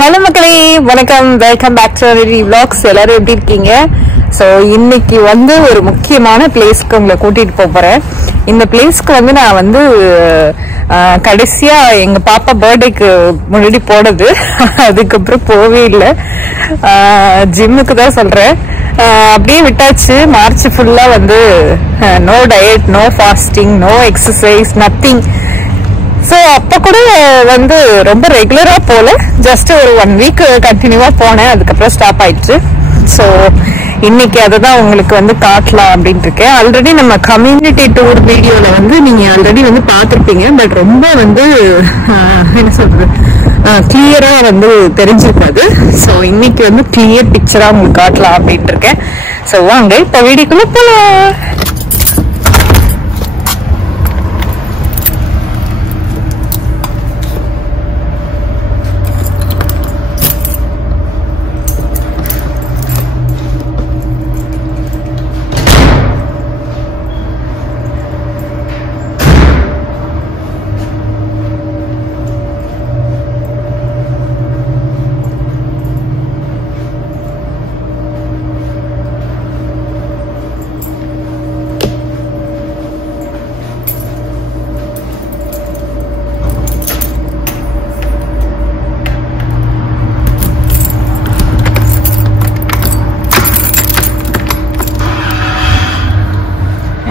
Hello மக்களே, வணக்கம். Welcome back to vlogs. எல்லாரும் எப்படி இருக்கீங்க? ஸோ இன்னைக்கு வந்து ஒரு முக்கியமான பிளேஸ்க்கு உங்களை கூட்டிட்டு போறேன். இந்த பிளேஸ்க்கு வந்து நான் வந்து கடைசியா எங்க பாப்பா பர்த்டேக்கு முன்னாடி போனது, அதுக்கப்புறம் போவே இல்லை. ஜிம்முக்கு தான் சொல்றேன். அப்படியே விட்டாச்சு. மார்ச் ஃபுல்லா வந்து no diet, no fasting, no exercise, nothing. So அப்போ கூட வந்து ரொம்ப ரெகுலரா போல, ஜஸ்ட் ஒரு 1 வீக் கண்டினியூவா போனேன். அதுக்கப்புறம் ஸ்டாப் ஆயிடுச்சு. ஸோ இன்னைக்கு அதை தான் உங்களுக்கு வந்து காட்டலாம் அப்படின்ட்டு இருக்கேன். ஆல்ரெடி நம்ம கம்யூனிட்டி டூர் வீடியோல வந்து நீங்க ஆல்ரெடி வந்து பார்த்துருப்பீங்க. பட் ரொம்ப வந்து என்ன சொல்றது, கிளியரா வந்து தெரிஞ்சிருக்காது. ஸோ இன்னைக்கு வந்து கிளியர் பிக்சரா உங்களுக்கு காட்டலாம் அப்படின்ட்டு இருக்கேன். ஸோ வாங்க இப்போ வீடியோக்குள்ள போலாம்.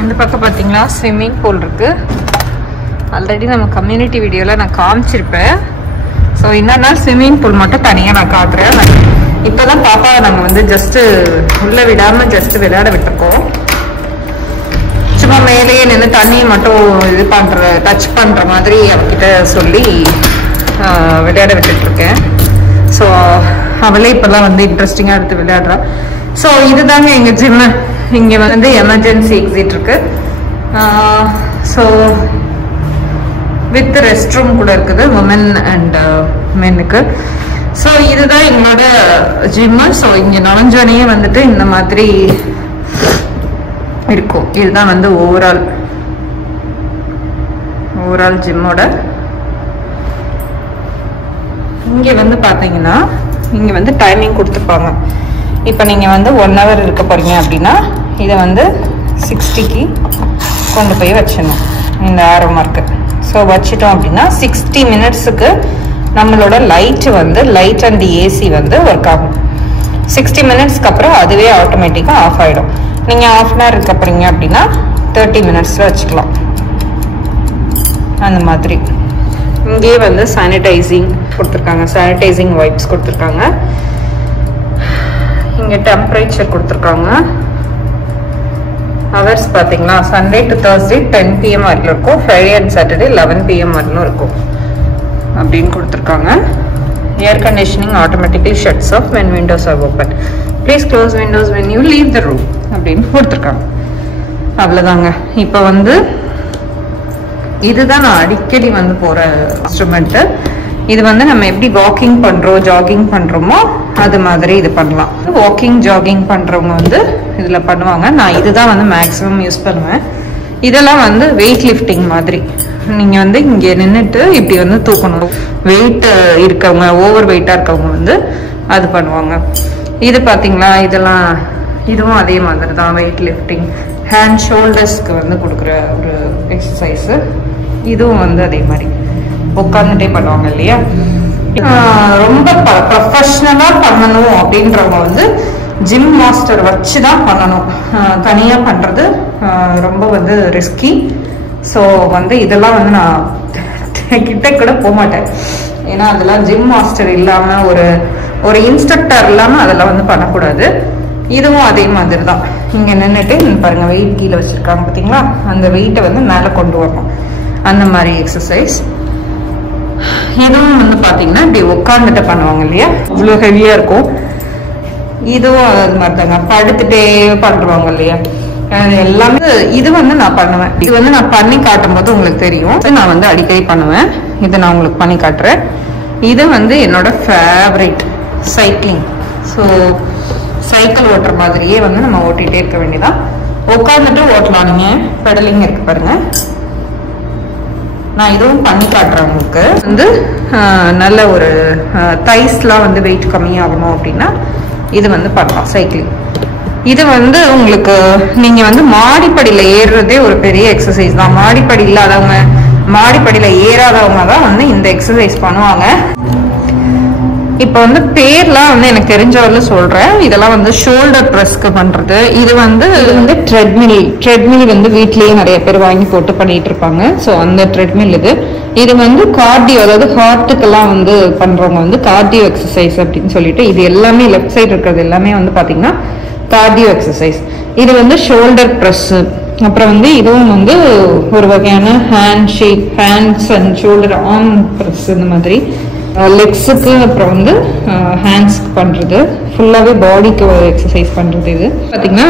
இந்த பக்கம் பார்த்தீங்களா ஸ்விம்மிங் பூல் இருக்கு. ஆல்ரெடி நம்ம கம்யூனிட்டி வீடியோவில் நான் காமிச்சிருப்பேன். ஸோ என்னன்னா ஸ்விம்மிங் பூல் மட்டும் தனியாக நான் காட்டுறேன். இப்போதான் பாப்பா நம்ம வந்து ஜஸ்ட்டு உள்ளே விடாமல் ஜஸ்ட் விளையாட விட்டுருக்கோம். சும்மா மேலேயே நின்று தண்ணியை மட்டும் இது பண்ணுற, டச் பண்ணுற மாதிரி அவகிட்ட சொல்லி விளையாட விட்டுட்ருக்கேன். ஸோ அவளே இப்போல்லாம் வந்து இன்ட்ரெஸ்டிங்காக எடுத்து விளையாடுறா. ஸோ இதுதாங்க எங்கள் ஜிம்மு. இங்கே வந்து எமர்ஜென்சி எக்ஸிட் இருக்கு. ஸோ வித் ரெஸ்ட் ரூம் கூட இருக்குது, உமன் அண்ட் மென்னுக்கு. ஸோ இதுதான் எங்களோட ஜிம்மு. ஸோ இங்கே நுழைஞ்சோனே வந்துட்டு இந்த மாதிரி இருக்கும். இதுதான் வந்து ஓவரால் ஜிம்மோட. இங்கே வந்து பார்த்தீங்கன்னா இங்கே வந்து டைமிங் கொடுத்துருப்பாங்க. இப்போ நீங்கள் வந்து 1 hour இருக்க போகிறீங்க அப்படின்னா இதை வந்து 60க்கு கொண்டு போய் வச்சிடணும், இந்த ஆரோ மார்க்கு. ஸோ வச்சிட்டோம் அப்படின்னா 60 minutesக்கு நம்மளோட லைட்டு வந்து லைட் அண்ட் ஏசி வந்து ஒர்க் ஆகும். 60 minutesக்கு அப்புறம் அதுவே ஆட்டோமேட்டிக்காக ஆஃப் ஆகிடும். நீங்கள் 1/2 hour இருக்க போகிறீங்க அப்படின்னா 30 minutesல வச்சுக்கலாம். அந்த மாதிரி இங்கே வந்து சானிடைசிங் கொடுத்துருக்காங்க, சானிடைசிங் வைப்ஸ் கொடுத்துருக்காங்க. இங்கே டெம்பரேச்சர் கொடுத்துருக்காங்க. ஹவர்ஸ் பார்த்தீங்களா, சண்டே டு தேர்ஸ்டே 10 PM வரலும் இருக்கும், ஃப்ரைடே அண்ட் சாட்டர்டே 11 PM வரலும் இருக்கும் அப்படின்னு கொடுத்துருக்காங்க. Air conditioning automatically shuts off when windows are open. Please close windows when you leave the room அப்படின்னு கொடுத்துருக்காங்க. அவ்வளோதாங்க. இப்போ வந்து இதுதான் நான் அடிக்கடி வந்து போகிற இன்ஸ்ட்ருமெண்ட்டு. இது வந்து நம்ம எப்படி வாக்கிங் பண்ணுறோம், ஜாகிங் பண்ணுறோமோ அது மாதிரி இது பண்ணலாம். வாக்கிங் ஜாகிங் பண்ணுறவங்க வந்து இதில் பண்ணுவாங்க. நான் இதுதான் வந்து மேக்ஸிமம் யூஸ் பண்ணுவேன். இதெல்லாம் வந்து வெயிட் லிஃப்டிங் மாதிரி. நீங்கள் வந்து இங்கே நின்றுட்டு இப்படி வந்து தூக்கணும். வெயிட் இருக்கவங்க, ஓவர் வெயிட்டாக இருக்கவங்க வந்து அது பண்ணுவாங்க. இது பார்த்தீங்களா, இதுவும் அதே மாதிரி தான் வெயிட் லிஃப்டிங். ஹேண்ட் ஷோல்டர்ஸ்க்கு வந்து கொடுக்குற ஒரு எக்ஸசைஸு. இதுவும் வந்து அதே மாதிரி உட்காந்துட்டே பண்ணுவாங்க இல்லையா. ரொம்ப ப்ரொஃபஷ்னலாக பண்ணணும் அப்படின்றவங்க வந்து ஜிம் மாஸ்டர் வச்சு தான் பண்ணணும். தனியாக பண்ணுறது ரொம்ப வந்து ரிஸ்கி. ஸோ வந்து இதெல்லாம் வந்து நான் கிட்ட கூட போக மாட்டேன். ஏன்னா அதெல்லாம் ஜிம் மாஸ்டர் இல்லாமல், ஒரு இன்ஸ்ட்ரக்டர் இல்லாமல் அதெல்லாம் வந்து பண்ணக்கூடாது. இதுவும் அதே மாதிரி தான். இங்கே நின்றுட்டு பாருங்க, வெயிட் கீழே வச்சுருக்காங்க பார்த்தீங்களா, அந்த வெயிட்டை வந்து மேலே கொண்டு வரணும். அந்த மாதிரி எக்ஸசைஸ். இதுவும் வந்து பார்த்தீங்கன்னா இப்படி உட்காந்துட்டு பண்ணுவாங்க இல்லையா, இவ்வளோ ஹெவியாக இருக்கும். இதுவும் அது மாதிரி தாங்க, படுத்துட்டே பண்ணுவாங்க இல்லையா. எல்லாமே இது வந்து நான் பண்ணுவேன். இது வந்து நான் பண்ணி காட்டும் போது உங்களுக்கு தெரியும். நான் வந்து அடிக்கடி பண்ணுவேன். இதை நான் உங்களுக்கு பண்ணி காட்டுறேன். இது வந்து என்னோட ஃபேவரட் சைக்கிளிங். ஸோ சைக்கிள் ஓட்டுற மாதிரியே வந்து நம்ம ஓட்டிகிட்டே இருக்க வேண்டியதான். உட்காந்துட்டு ஓட்டலாம். நீங்கள் பெடலிங் இருக்கு பாருங்க, நான் இதுவும் பண்ணி காட்டுறேன் உங்களுக்கு. வந்து நல்ல ஒரு தைஸ்லாம் வந்து வெயிட் கம்மியாகணும் அப்படின்னா இது வந்து பண்ணலாம் சைக்கிளிங். இது வந்து உங்களுக்கு நீங்க வந்து மாடிப்படியில ஏறுறதே ஒரு பெரிய எக்ஸசைஸ் தான். மாடிப்படி இல்லாதவங்க, மாடிப்படியில ஏறாதவங்க தான் வந்து இந்த எக்ஸசைஸ் பண்ணுவாங்க. இப்போ வந்து பேர்லாம் வந்து எனக்கு தெரிஞ்சவரை சொல்றேன். இதெல்லாம் வந்து ஷோல்டர் ப்ரெஸ்க்கு பண்றது. இது வந்து ட்ரெட்மில் வந்து வீட்லயே நிறைய பேர் வாங்கி போட்டு பண்ணிட்டு இருப்பாங்க. ஸோ அந்த ட்ரெட்மில் இது வந்து கார்டியோ, அதாவது ஹார்ட்டுக்கெல்லாம் வந்து பண்றவங்க வந்து கார்டியோ எக்ஸசைஸ் அப்படின்னு சொல்லிட்டு, இது எல்லாமே லெஃப்ட் சைடு இருக்கிறது எல்லாமே வந்து பாத்தீங்கன்னா கார்டியோ எக்ஸசைஸ். இது வந்து ஷோல்டர் ப்ரெஸ். அப்புறம் வந்து இதுவும் வந்து ஒரு வகையான hands and shoulder arm press. இந்த மாதிரி லெக்ஸுக்கு அப்புறம் வந்து ஹேண்ட்ஸ்க்கு பண்றது, ஃபுல்லாவே பாடிக்கு எக்ஸசைஸ் பண்றது. இது பாத்தீங்கன்னா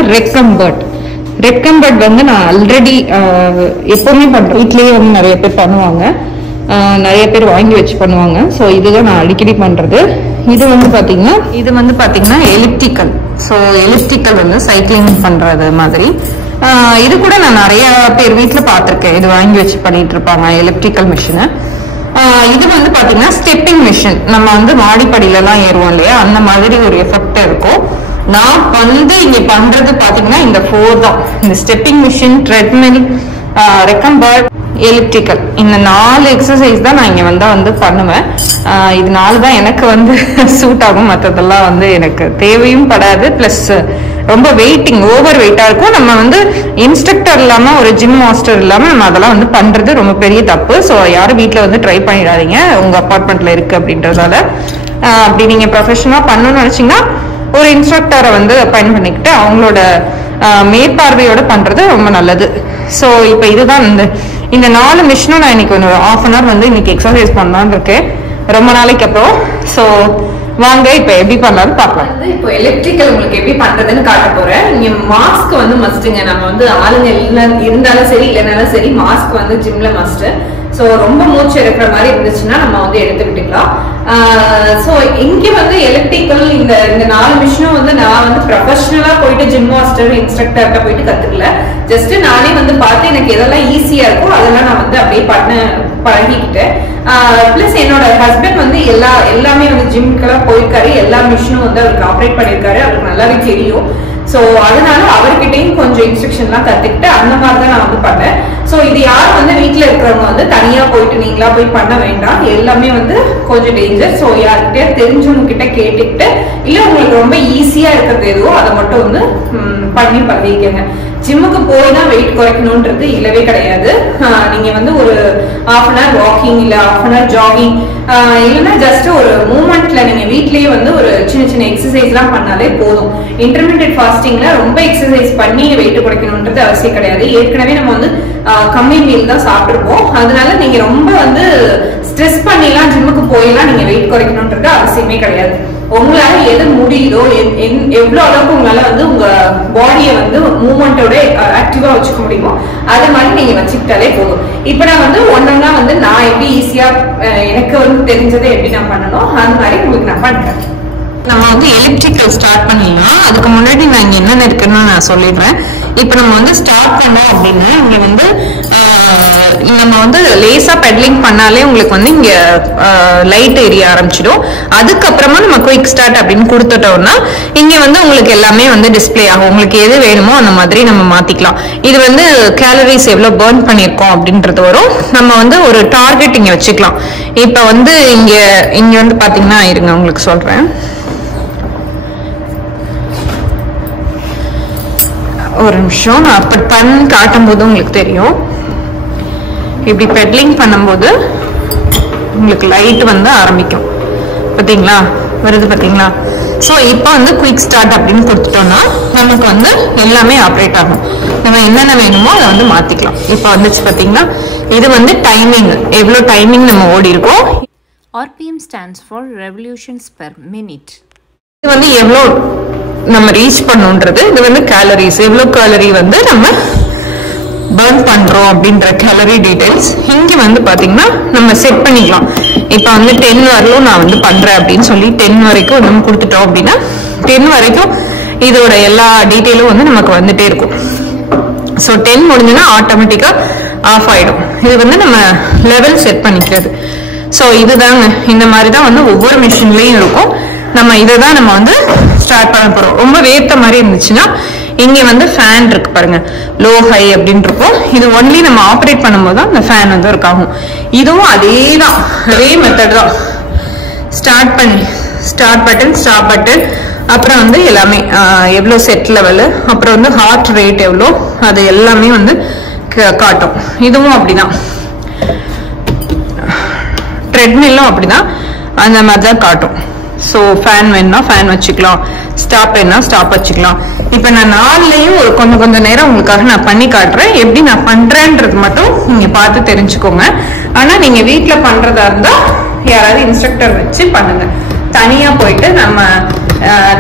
ரெக்கம்பர்ட் வந்து நான் ஆல்ரெடி எப்பவுமே பண்றேன். வீட்லயே வந்து நிறைய பேர் பண்ணுவாங்க, நிறைய பேர் வாங்கி வச்சு பண்ணுவாங்க. ஸோ இதுதான் நான் அடிக்கடி பண்றது. இது வந்து பாத்தீங்கன்னா எலிப்டிக்கல். ஸோ எலிப்டிக்கல் வந்து சைக்கிளிங் பண்றது மாதிரி. இது கூட நான் நிறைய பேர் வீட்டுல பார்த்திருக்கேன். இது வாங்கி வச்சு பண்ணிட்டு இருப்பாங்க எலிப்டிக்கல் மிஷினை. இது வந்து பாத்தீங்கன்னா ஸ்டெப்பிங் மிஷின். நம்ம வந்து மாடிப்படியில எல்லாம் ஏறுவோம் இல்லையா, அந்த மாதிரி ஒரு எஃபெக்ட் இருக்கும். நான் வந்து இங்க பண்றது பாத்தீங்கன்னா இந்த 4 தான். இந்த ஸ்டெப்பிங் மிஷின், ட்ரெட்மில், ரெக்கம்பர்ட், எலிப்டிக்கல், இந்த 4 எக்ஸசைஸ் தான் நான் இங்க வந்து பண்ணுவேன். இது 4 தான் எனக்கு வந்து சூட் ஆகும். மற்றதெல்லாம் வந்து எனக்கு தேவையும் படாது. பிளஸ் ரொம்ப ஓவர் வெயிட்டா இருக்கும். நம்ம வந்து இன்ஸ்ட்ரக்டர் இல்லாம, ஒரு ஜிம் மாஸ்டர் இல்லாம நம்ம அதெல்லாம் வந்து பண்றது ரொம்ப பெரிய தப்பு. ஸோ யாரும் வீட்டுல வந்து ட்ரை பண்ணிடாதீங்க, உங்க அபார்ட்மெண்ட்ல இருக்கு அப்படின்றதால. அப்படி நீங்க ப்ரொஃபஷனலா பண்ணணும்னு நினைச்சீங்கன்னா ஒரு இன்ஸ்ட்ரக்டரை வந்து அப்பாயிண்ட் பண்ணிக்கிட்டு அவங்களோட மேற்பார்வையோட பண்றது ரொம்ப நல்லது. ஸோ இப்போ இதுதான் இந்த 4 மிஷினும் நான் இன்னைக்கு ஒரு 1/2 hour வந்து இன்னைக்கு எக்ஸசைஸ் பண்ணலான்னு இருக்கேன், ரொம்ப நாளைக்கு அப்புறம். ஸோ வாங்க இப்ப எப்படி பண்ணலாம்னு பார்க்கலாம். இப்போ எலக்ட்ரிக்கல் உங்களுக்கு எப்படி பண்றதுன்னு காட்ட போறேன். நீங்க மாஸ்க் வந்து மஸ்ட்டுங்க. நம்ம வந்து ஆளுங்க இருந்தாலும் சரி இல்லைனாலும் சரி மாஸ்க் வந்து ஜிம்ல மஸ்ட். ஸோ ரொம்ப மூச்சு எடுக்கிற மாதிரி இருந்துச்சுன்னா நம்ம வந்து எடுத்துக்கிட்டுக்கலாம். ஸோ இங்க வந்து எலக்ட்ரிக்கல் இந்த 4 மிஷினும் வந்து நான் வந்து ப்ரொஃபஷனலா போயிட்டு ஜிம் மாஸ்டர் இன்ஸ்ட்ரக்டர்கிட்ட போயிட்டு கத்துக்கல. ஜஸ்ட் நானே வந்து பார்த்து எனக்கு எதெல்லாம் ஈஸியா இருக்கோ அதெல்லாம் நான் வந்து அப்படியே பழகிக்கிட்டேன். பிளஸ் என்னோட ஹஸ்பண்ட் வந்து எல்லாமே வந்து ஜிம்க்கெல்லாம் போயிருக்காரு. எல்லா மிஷினும் வந்து அவருக்கு ஆப்ரேட் பண்ணிருக்காரு, அவருக்கு நல்லாவே தெரியும். ஸோ அதனால அவர்கிட்டையும் கொஞ்சம் இன்ஸ்ட்ரக்ஷன்லாம் கத்துக்கிட்டு அந்த மாதிரி தான் நான் வந்து பண்ணேன். ஸோ இது யாரும் வந்து வீட்டில் இருக்கிறவங்க வந்து தனியா போயிட்டு நீங்களா போய் பண்ண வேண்டாம். எல்லாமே வந்து கொஞ்சம் டேஞ்சர். ஸோ யார்கிட்டயா தெரிஞ்சவங்க கிட்ட கேட்டுக்கிட்டு இல்ல உங்களுக்கு ரொம்ப ஈஸியா இருக்கிறது எதுவோ அதை மட்டும் வந்து பண்ணி பழகிக்கங்க. ஜிம்முக்கு போய் தான் வெயிட் குறைக்கணும்ன்றது இல்லவே கிடையாது. நீங்க வந்து ஒரு 1/2 hour வாக்கிங் இல்ல 1/2 hour ஜாகிங் இல்லைன்னா ஜஸ்ட் ஒரு மூவ்மெண்ட்ல நீங்க வீட்லயே வந்து ஒரு சின்ன எக்ஸசைஸ் எல்லாம் பண்ணாலே போதும். இன்டர்மீடியட் ஃபாஸ்டிங்ல ரொம்ப எக்ஸசைஸ் பண்ணி வெயிட் குறைக்கணும்ன்றது அவசியம் கிடையாது. ஏற்கனவே நம்ம வந்து கம்மி மீல் தான் சாப்பிட்டுருப்போம். அதனால நீங்க ரொம்ப வந்து ஸ்ட்ரெஸ் பண்ணிலாம் ஜிம்முக்கு போயெல்லாம் நீங்க வெயிட் குறைக்கணும்ன்றது அவசியமே கிடையாது. உங்களால எது முடியுதோ, எவ்வளவு அளவுக்கு உங்களால வந்து உங்க பாடியை வந்து மூவ்மெண்டோட ஆக்டிவா வச்சுக்க முடியுமோ அது மாதிரி நீங்க வச்சுக்கிட்டாலே போதும். இப்ப நான் வந்து ஒன்னொன்னா வந்து நான் எப்படி ஈஸியா எனக்கு வந்து தெரிஞ்சதை எப்படி நான் பண்ணணும் அது மாதிரி உங்களுக்கு நான் பண்றேன். நம்ம வந்து எலக்ட்ரிக்கல் ஸ்டார்ட் பண்ணிடலாம். அதுக்கு முன்னாடி நான் இங்க என்னென்ன இருக்குன்னு நான் சொல்லிடுறேன். இப்ப நம்ம வந்து ஸ்டார்ட் பண்ணோம் அப்படின்னா இங்க வந்து நம்ம வந்து லேசா பெடலிங் பண்ணாலே உங்களுக்கு வந்து இங்க லைட் எரிய ஆரம்பிச்சிடும். அதுக்கப்புறமா நம்ம குயிக் ஸ்டார்ட் அப்படின்னு கொடுத்துட்டோம்னா இங்க வந்து உங்களுக்கு எல்லாமே வந்து டிஸ்பிளே ஆகும். உங்களுக்கு எது வேணுமோ அந்த மாதிரி நம்ம மாத்திக்கலாம். இது வந்து கேலரிஸ் எவ்வளவு பர்ன் பண்ணிருக்கோம் அப்படின்றது வரும். நம்ம வந்து ஒரு டார்கெட் இங்க வச்சுக்கலாம். இப்ப வந்து இங்க வந்து பாத்தீங்கன்னா இருங்க உங்களுக்கு சொல்றேன். ஒரு நிமிஷம், நான் அப்படி பண்ணி காட்டும் போது உங்களுக்கு தெரியும். இப்படி பெடலிங் பண்ணும்போது உங்களுக்கு லைட் வந்து ஆரம்பிக்கும். பாத்தீங்களா, வருது பாத்தீங்களா? ஸோ இப்போ வந்து குயிக் ஸ்டார்ட் அப்படின்னு கொடுத்துட்டோம்னா நமக்கு வந்து எல்லாமே ஆப்ரேட் ஆகும். நம்ம என்னென்ன வேணுமோ அதை வந்து மாத்திக்கலாம். இப்போ வந்துச்சு பாத்தீங்கன்னா, இது வந்து டைமிங், எவ்வளோ டைமிங் நம்ம ஓடி இருக்கோம். RPM stands for revolutions per minute. இது வந்து எவ்வளோ நம்ம ரீச் பண்ணுன்றது. இது வந்து கேலரிஸ், எவ்வளோ கேலரி வந்து நம்ம பர்ன் பண்றோம் அப்படின்ற கேலரி டீடைல்ஸ். இங்க வந்து பாத்தீங்கன்னா நம்ம செட் பண்ணிக்கலாம். இப்ப வந்து 10 வரலும் நான் வந்து பண்றேன் அப்படின்னு சொல்லி 10 வரைக்கும் நம்ம கொடுத்துட்டோம் அப்படின்னா 10 வரைக்கும் இதோட எல்லா டீடைலும் வந்து நமக்கு வந்துட்டே இருக்கும். ஸோ 10 முடிஞ்சுன்னா ஆட்டோமேட்டிக்கா ஆஃப் ஆயிடும். இது வந்து நம்ம லெவல் செட் பண்ணிக்கிறது. ஸோ இதுதாங்க, இந்த மாதிரி தான் வந்து ஒவ்வொரு மிஷின்லயும் இருக்கும். நம்ம இதை தான் நம்ம வந்து ஸ்டார்ட் பண்ண போறோம். ரொம்ப வேர்த்த மாதிரி இருந்துச்சுன்னா இங்க வந்து ஃபேன் இருக்கு பாருங்க, லோ ஹை அப்படின்னு இருக்கும். இது ஒன்லி நம்ம ஆப்ரேட் பண்ணும்போது தான் இந்த ஃபேன் வந்து ஒர்க் ஆகும். இதுவும் அதே மெத்தட் தான். ஸ்டார்ட் பட்டன், ஸ்டாப் பட்டன், அப்புறம் வந்து எல்லாமே எவ்வளோ செட் லெவலு, அப்புறம் வந்து ஹார்ட் ரேட் எவ்வளோ, அது எல்லாமே வந்து காட்டும். இதுவும் அப்படிதான், ட்ரெட்மில்லும் அப்படிதான், அந்த மாதிரி தான் காட்டும். ஸோ ஃபேன் வேணும்னா ஃபேன் வச்சுக்கலாம், ஸ்டாப் வேணும்னா ஸ்டாப் வச்சுக்கலாம். இப்போ நான் 4லையும் ஒரு கொஞ்சம் நேரம் உங்களுக்காக நான் பண்ணி காட்டுறேன். எப்படி நான் பண்றேன்றது மட்டும் நீங்க பார்த்து தெரிஞ்சுக்கோங்க. ஆனா நீங்க வீட்டுல பண்றதா இருந்தா யாராவது இன்ஸ்ட்ரக்டர் வச்சு பண்ணுங்க. தனியா போயிட்டு நம்ம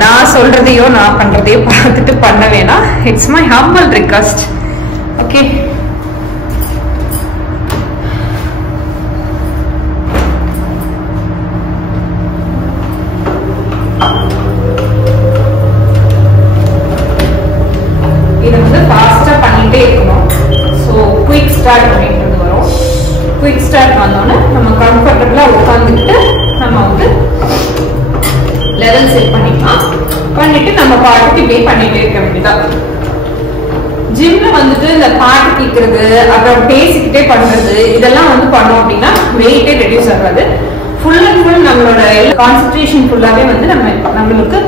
நான் சொல்றதையோ நான் பண்றதையோ பார்த்துட்டு பண்ண வேணாம். It's my humble request. Okay, இது வந்து ஃபாஸ்டா பண்ணிட்டே இருக்கணும். ஸோ குயிக் ஸ்டார்ட் பண்ணிட்டு வரும். குயிக் ஸ்டார்ட் வந்தோன்னே நம்ம கம்ஃபர்டபுளா உட்காந்துக்கிட்டு நம்ம வந்து லெவல் செட் பண்ணிக்கலாம். பண்ணிட்டு நம்ம பாட்டுக்கு இப்படியே பண்ணிட்டே இருக்க வேண்டியதான். ஜிம்ல வந்துட்டு இந்த பாட்டு கேட்கறது, அப்புறம் பேசிக்கிட்டே பண்றது, இதெல்லாம் வந்து பண்ணோம் அப்படின்னா வெயிட்டே ரெடியூஸ் ஆகாது. ஃபுல் அண்ட் ஃபுல் நம்மளோட கான்சென்ட்ரேஷன் ஃபுல்லாவே வந்து நம்மளுக்கு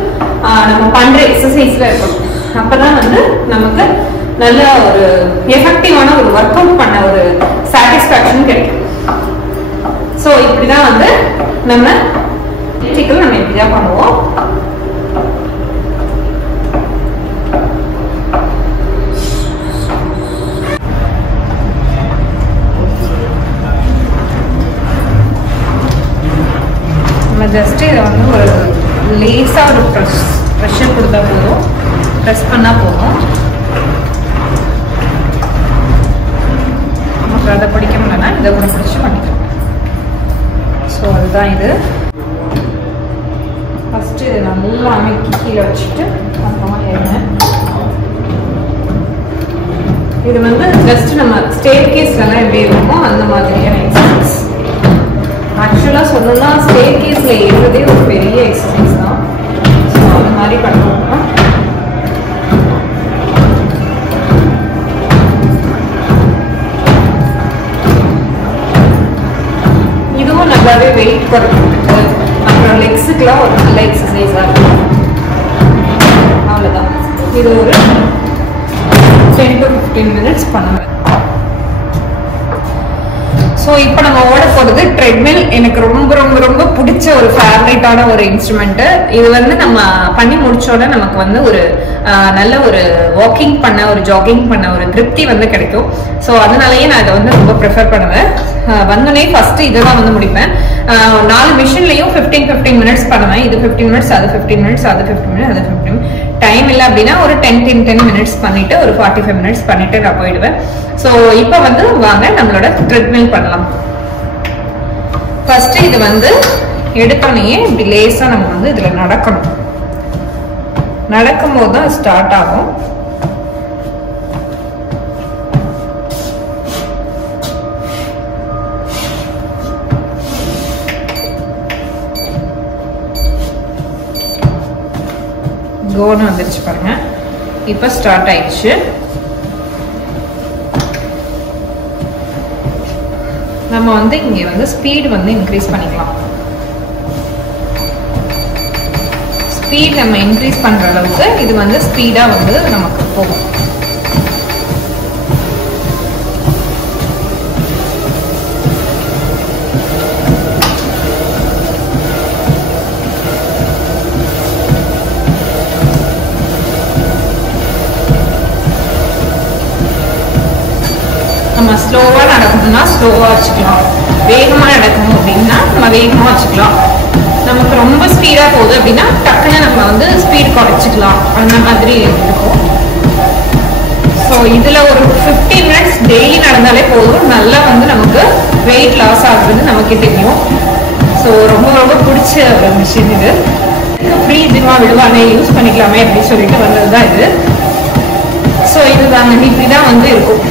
நம்ம பண்ற எக்ஸசைஸ்ல இருக்கணும். அப்பதான் வந்து நமக்கு நல்ல ஒரு எஃபெக்டிவான ஒரு ஒர்க் அவுட் பண்ண ஒரு சாட்டிஸ்பாக்சன் கிடைக்கும். ஸோ இப்படிதான் வந்து நம்ம இப்படிதான் பண்ணுவோம். நம்ம ஜஸ்ட் இதை வந்து ஒரு லேசா ஒரு ப்ரெஷர் கொடுத்தா போதும், ப்ரெஸ் பண்ணா போதும். நமக்கு அதை பிடிக்க முடியலன்னா இதை கூட பிடிச்சி பண்ணிக்கலாம். ஸோ அதுதான் இது. ஃபர்ஸ்ட் இது நல்லா அமைக்கி கீழே வச்சுட்டு அப்புறமா ஏறினேன். இது வந்து ஜஸ்ட் நம்ம ஸ்டேர் கேஸ் எல்லாம் எப்படி இருக்குமோ அந்த மாதிரியான எக்ஸசைஸ். ஆக்சுவலா சொல்லணும்னா ஸ்டேர் கேஸ்ல ஏறுறதே ஒரு பெரிய எக்ஸசைஸ் தான். ஸோ அந்த மாதிரி பண்ணுவோம். இதுவும் நல்லாவே வெயிட் குறைக்கிறதுக்கு, அப்புறம் லெக்ஸுக்குலாம் ஒரு நல்ல எக்ஸசைஸா இருக்கும். அவ்வளவுதான். இது ஒரு 10 to 15 minutes பண்ணுவேன். ஸோ இப்போ நம்ம ஓட போகிறது ட்ரெட்மில். எனக்கு ரொம்ப ரொம்ப ரொம்ப பிடிச்ச ஒரு ஃபேவரட்டான ஒரு இன்ஸ்ட்ருமெண்ட்டு. இது வந்து நம்ம பண்ணி முடிச்சோட நமக்கு வந்து ஒரு நல்ல ஒரு வாக்கிங் பண்ண, ஒரு ஜாகிங் பண்ண ஒரு திருப்தி வந்து கிடைக்கும். ஸோ அதனாலயே நான் இதை வந்து ரொம்ப ப்ரிஃபர் பண்ணுவேன். வந்தோடனே ஃபர்ஸ்ட் இதை தான் வந்து முடிப்பேன். 4 மிஷின்லையும் 15 minutes பண்ணுவேன். இது 15 minutes, அது 15 minutes, அது 15 minutes, அது 15 minutes. டைம் இல்லை அப்படின்னா ஒரு 10 minutes பண்ணிட்டு ஒரு 45 minutes பண்ணிட்டு நான் போயிடுவேன். ஸோ இப்போ வந்து வாங்க நம்மளோட ட்ரெட்மில் பண்ணலாம். ஃபர்ஸ்ட் இது வந்து எடுத்தோடனே இப்படி லேசா நம்ம வந்து இதுல நடக்கணும். நடக்கும் போது தான் ஸ்டார்ட் ஆகும். கோன்னு வந்துருச்சு பாருங்க. இப்ப ஸ்டார்ட் ஆயிடுச்சு. நம்ம வந்து இங்க வந்து ஸ்பீட் வந்து இன்க்ரீஸ் பண்ணிக்கலாம். ஸ்பீட் நம்ம இன்க்ரீஸ் பண்ற அளவுக்கு இது வந்து ஸ்பீடா வந்து நமக்கு போகும். நம்ம ஸ்லோவா நடக்கணும்னா ஸ்லோவா வச்சுக்கலாம், வேகமா நடக்கணும் அப்படின்னா நம்ம வேகமா வச்சுக்கலாம். நமக்கு ரொம்ப ஸ்பீடா போகுது அப்படின்னா டக்குன்னு நம்ம வந்து ஸ்பீட் குறைச்சிக்கலாம். அந்த மாதிரி இருக்கும். ஸோ இதுல ஒரு 15 minutes டெய்லி நடந்தாலே போதும். நல்லா வந்து நமக்கு வெயிட் லாஸ் ஆகுறது நமக்கே தெரியும். ஸோ ரொம்ப ரொம்ப பிடிச்ச ஒரு மிஷின் இது. ஃப்ரீ ஜிம்மா விடுவானே, யூஸ் பண்ணிக்கலாமே அப்படின்னு சொல்லிட்டு வந்ததுதான் இது. ஸோ இதுதாங்க, இப்படிதான் வந்து இருக்கும்.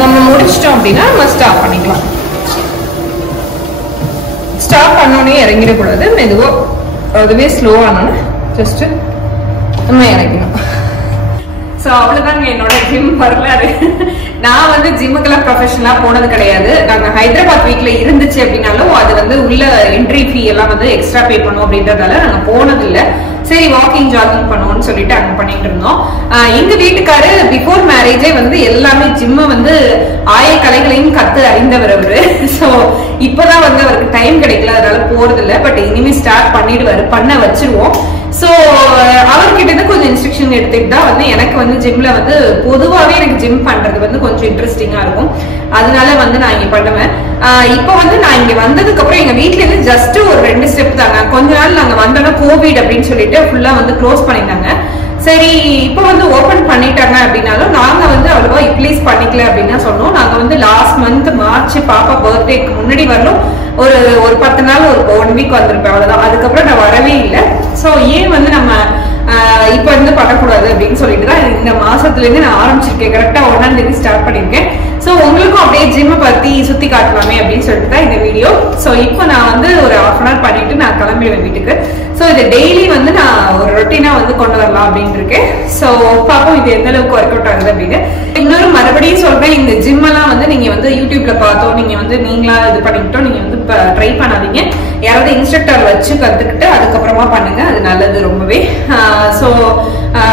நம்ம முடிச்சிட்டோம் அப்படின்னா நம்ம ஸ்டாப் பண்ணிக்கலாம். ஸ்டாப் பண்ணோடனே இறங்கிடக்கூடாது, மெதுவா அதுவே ஸ்லோவானோன்னு ஜஸ்ட் நம்ம இறக்கணும். ஸோ அவ்வளோதாங்க என்னோட ஜிம் வரலாறு. நான் வந்து ஜிம்முக்கெல்லாம் ப்ரொஃபஷனலா போனது கிடையாது. நாங்கள் ஹைதராபாத் வீட்ல இருந்துச்சு அப்படின்னாலும் அது வந்து உள்ள என்ட்ரி ஃபீ எல்லாம் வந்து எக்ஸ்ட்ரா பே பண்ணும் அப்படின்றதால நாங்கள் போனதில்லை. சரி வாக்கிங் ஜாகிங் பண்ணுவோம்னு சொல்லிட்டு அங்க பண்ணிட்டு இருந்தோம். எங்க வீட்டுக்காரு பிஃபோர் மேரேஜே வந்து எல்லாமே ஜிம்ம வந்து ஆய கலைகளையும் கத்து அறிந்தவர் அவரு. ஸோ இப்பதான் வந்து அவருக்கு டைம் கிடைக்கல, அதனால போறது இல்லை. பட் இனிமே ஸ்டார்ட் பண்ணிடுவாரு, பண்ண வச்சிருவோம். ஸோ அவர்கிட்ட இருந்து கொஞ்சம் இன்ஸ்ட்ரக்ஷன் எடுத்துட்டு தான் வந்து எனக்கு வந்து ஜிம்ல வந்து பொதுவாகவே எனக்கு ஜிம் பண்றது வந்து கொஞ்சம் இன்ட்ரெஸ்டிங்கா இருக்கும். அதனால வந்து நான் இங்க பண்ணுவேன். இப்போ வந்து நான் இங்க வந்ததுக்கு அப்புறம் எங்க வீட்ல இருந்து ஜஸ்ட் ஒரு 2 ஸ்டெப் தாங்க. கொஞ்ச நாள் நாங்க வந்தோம்னா கோவிட் அப்படின்னு சொல்லிட்டு ஃபுல்லா வந்து க்ளோஸ் பண்ணிட்டாங்க. சரி இப்போ வந்து ஓபன் பண்ணிட்டாங்க அப்படின்னாலும் நாங்க வந்து அவ்வளவா யூட்டிலைஸ் பண்ணிக்கல அப்படின்னு சொன்னோம். நாங்க வந்து லாஸ்ட் மந்த் மார்ச் பாப்பா பர்த்டேக்கு முன்னாடி வரலும் ஒரு 10 நாள் ஒரு 1 வீக் வந்திருப்பேன், அவ்வளவுதான். அதுக்கப்புறம் நான் வரவே இல்லை. ஸோ ஏன் வந்து நம்ம இப்ப இருந்து பண்ணக்கூடாது அப்படின்னு சொல்லிட்டு தான் இந்த மாசத்துல இருந்து நான் ஆரம்பிச்சிருக்கேன். கரெக்டா 1ஆம் தேதி ஸ்டார்ட் பண்ணிருக்கேன். ஸோ உங்களுக்கும் அப்படியே ஜிம்மை பத்தி சுத்தி காட்டலாமே அப்படின்னு சொல்லிட்டு தான் இந்த வீடியோ. ஸோ இப்போ நான் வந்து ஒரு 1/2 hour பண்ணிட்டு நான் கிளம்பிடுவேன் வீட்டுக்கு. ஸோ இது டெய்லி வந்து நான் ஒரு ரொட்டீனா வந்து கொண்டு வரலாம் அப்படின்னு இருக்கேன். ஸோ பாப்போம் இது எந்த அளவுக்கு ஒர்க் அவுட் ஆகுது அப்படின்னு. இன்னொரு மறுபடியும் சொல்றேன், இந்த ஜிம் எல்லாம் வந்து நீங்க வந்து யூடியூப்ல பார்த்தோம், நீங்க வந்து நீங்களா இது பண்ணிக்கிட்டோம், நீங்க வந்து ட்ரை பண்ணாதீங்க. யாராவது இன்ஸ்ட்ரக்டர் வச்சு கத்துக்கிட்டு அதுக்கப்புறமா பண்ணுங்க, அது நல்லது ரொம்பவே. ஸோ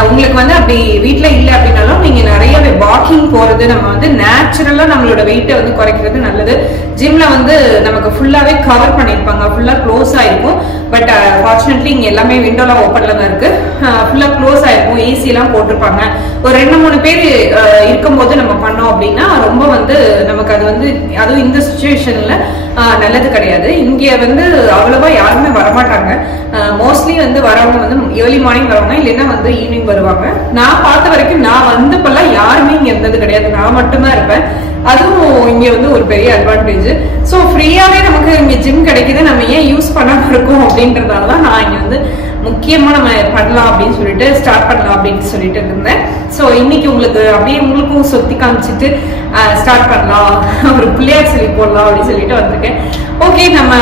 உங்களுக்கு வந்து அப்படி வீட்டுல இல்லை அப்படின்னாலும் நீங்க நிறையவே வாக்கிங் போறது, நம்ம வந்து நேச்சுரலா நம்மளோட வெயிட்டை வந்து குறைக்கிறது நல்லது. ஜிம்ல வந்து நமக்கு ஃபுல்லாவே கவர் பண்ணிருப்பாங்க, ஃபுல்லா க்ளோஸ் ஆயிருக்கும். பட் ஃபார்ச்சுனேட்லி இங்க எல்லாமே விண்டோலாம் ஓப்பன்ல தான் இருக்கு, ஃபுல்லா க்ளோஸ் ஆயிருக்கும். ஏசி எல்லாம் போட்டிருப்பாங்க. ஒரு 2-3 பேர் இருக்கும்போது நம்ம பண்ணோம் அப்படின்னா ரொம்ப வந்து நமக்கு அது வந்து அதுவும் இந்த சிச்சுவேஷன்ல நல்லது கிடையாது. இங்க வந்து அவ்வளவா யாருமே வரமாட்டாங்க. மோஸ்ட்லி வந்து வரவங்க வந்து ஏர்லி மார்னிங் வரவங்க, இல்லைன்னா வந்து ஈவினிங் வருவாங்க. நான் பார்த்த வரைக்கும் நான் வந்தப்பெல்லாம் யாருமே இங்க இருந்தது கிடையாது, நான் மட்டும்தான் இருப்பேன். அதுவும் இங்க வந்து ஒரு பெரிய அட்வான்டேஜ். ஸோ ஃப்ரீயாவே நமக்கு இங்க ஜிம் கிடைக்குது, நம்ம ஏன் யூஸ் பண்ணாம இருக்கோம் அப்படின்றதால தான் நான் இங்க வந்து முக்கியமா நம்ம பண்ணலாம் அப்படின்னு சொல்லிட்டு ஸ்டார்ட் பண்ணலாம் அப்படின்னு சொல்லிட்டு இருந்தேன். ஸோ இன்னைக்கு உங்களுக்கு அப்படியே உங்களுக்கும் சுத்தி காமிச்சிட்டு ஸ்டார்ட் பண்ணலாம், ஒரு பிள்ளையார் சொல்லி போடலாம் அப்படின்னு சொல்லிட்டு வந்திருக்கேன். ஓகே, நம்ம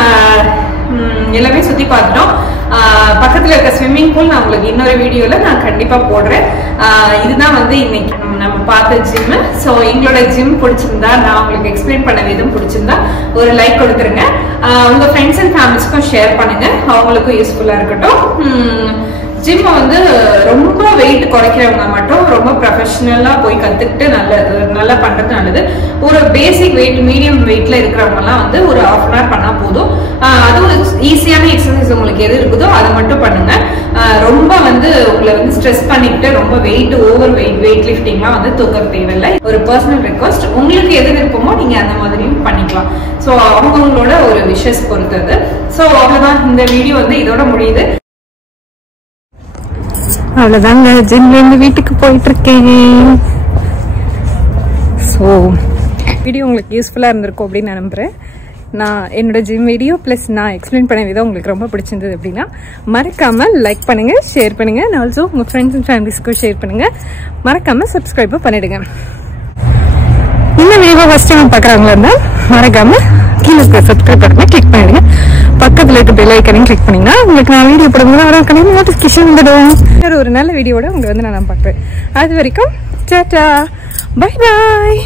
எல்லாமே சுத்தி பார்த்துட்டோம். பக்கத்துல இருக்க ஸ்விம்மிங் பூல் நான் உங்களுக்கு இன்னொரு வீடியோல நான் கண்டிப்பா போடுறேன். இதுதான் வந்து இன்னைக்கு நம்ம பார்த்த ஜிம். ஸோ எங்களோட ஜிம் பிடிச்சிருந்தா, நான் உங்களுக்கு எக்ஸ்பிளைன் பண்ண விதம் பிடிச்சிருந்தா ஒரு லைக் கொடுத்துருங்க. உங்க ஃப்ரெண்ட்ஸ் அண்ட் ஃபேமிலிஸ்க்கும் ஷேர் பண்ணுங்க, அவங்களுக்கும் யூஸ்ஃபுல்லா இருக்கட்டும். ஜிம் வந்து ரொம்ப வெயிட் குறைக்கிறவங்க மட்டும் ரொம்ப ப்ரொஃபஷனலா போய் கத்துக்கிட்டு நல்லா பண்றது நல்லது. ஒரு பேசிக் வெயிட், மீடியம் வெயிட்ல இருக்கிறவங்க எல்லாம் வந்து ஒரு 1/2 hour பண்ணா போதும். அதுவும் ஈஸியான எக்ஸசைஸ் உங்களுக்கு எது இருக்குதோ அதை மட்டும் பண்ணுங்க. ரொம்ப வந்து உங்களை வந்து ஸ்ட்ரெஸ் பண்ணிக்கிட்டு ரொம்ப வெயிட் ஓவர் வெயிட் லிஃப்டிங்லாம் வந்து தூக்க தேவையில்லை. ஒரு பர்சனல் ரெக்வஸ்ட், உங்களுக்கு எது விருப்பமோ நீங்க அந்த மாதிரியும் பண்ணிக்கலாம். ஸோ அவங்களோட ஒரு விஷஸ் பொறுத்தது. ஸோ அவ்வளவுதான், இந்த வீடியோ வந்து இதோட முடியுது. அவ்வளவுதாங்க, ஜிம்ல இருந்து வீட்டுக்கு போயிட்டு இருக்கேன். ஸோ வீடியோ உங்களுக்கு யூஸ்ஃபுல்லா இருந்திருக்கும் அப்படின்னு நான் நம்புறேன். நான் என்னோட ஜிம் வீடியோ பிளஸ் நான் எக்ஸ்பிளைன் பண்ண விதம் உங்களுக்கு ரொம்ப பிடிச்சிருந்தது அப்படின்னா மறக்காம லைக் பண்ணுங்க, ஷேர் பண்ணுங்க, அண்ட் ஆல்சோ உங்க ஃப்ரெண்ட்ஸ் அண்ட் ஃபேமிலிஸ்க்கும் ஷேர் பண்ணுங்க. மறக்காம சப்ஸ்கிரைபும் பண்ணிடுங்க. இந்த வீடியோ ஃபர்ஸ்ட் டைம் பாக்குறாங்களா இருந்தா மறக்காம கீழே சப்ஸ்கிரைப் பண்ணுங்க, கிளிக் பண்ணிடுங்க. பக்கத்துல இருக்க பெல் ஐக்கனையும் கிளிக் பண்ணீங்கன்னா உங்களுக்கு நான் வீடியோ போடும்போது வர நோட்டிஃபிகேஷன் வந்துடும். வேற ஒரு நல்ல வீடியோட உங்களை வந்து நான் பார்க்குறேன். அது வரைக்கும் டாடா, பை பாய்.